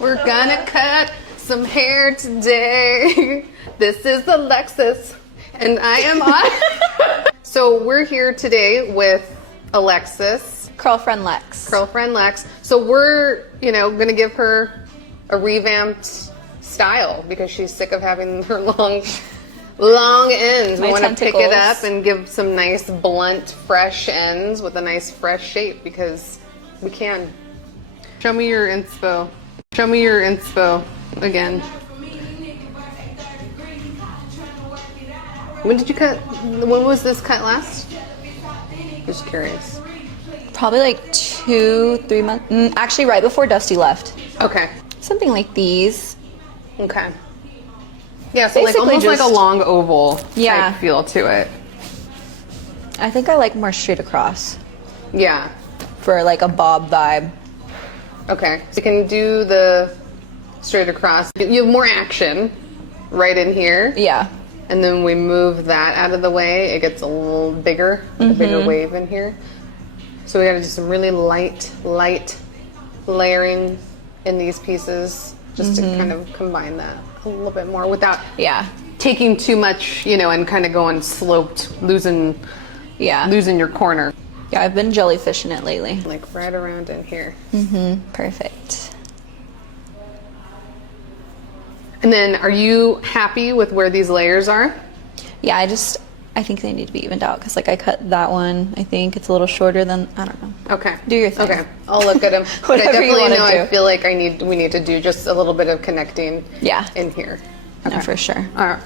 We're gonna cut some hair today. This is Alexis, and I am on. So we're here today with Alexis. Curlfriend Lex. Curlfriend Lex. So we're, gonna give her a revamped style because she's sick of having her long ends. We want to pick it up and give some nice blunt, fresh ends with a nice fresh shape because we can. Show me your inspo. Show me your inspo again. When did you cut? When was this cut last? Just curious. Probably like 2-3 months. Actually, right before Dusty left. Okay. Something like these. Okay. Yeah, so basically like almost like a long oval type feel to it. I think I like more straight across. Yeah. For like a bob vibe. Okay. So you can do the straight across. You have more action right in here. Yeah. And then we move that out of the way. It gets a little bigger, a bigger wave in here. So we gotta do some really light layering in these pieces just to kind of combine that a little bit more without taking too much, and kind of going sloped, losing your corner. Yeah, I've been jellyfishing it lately. Like right around in here. Perfect. And then are you happy with where these layers are? Yeah, I think they need to be evened out because like I cut that one. I think it's a little shorter than, I don't know. Okay. Do your thing. Okay. I'll look at them. But I definitely know I feel like we need to do just a little bit of connecting in here. Okay. No, for sure. All right.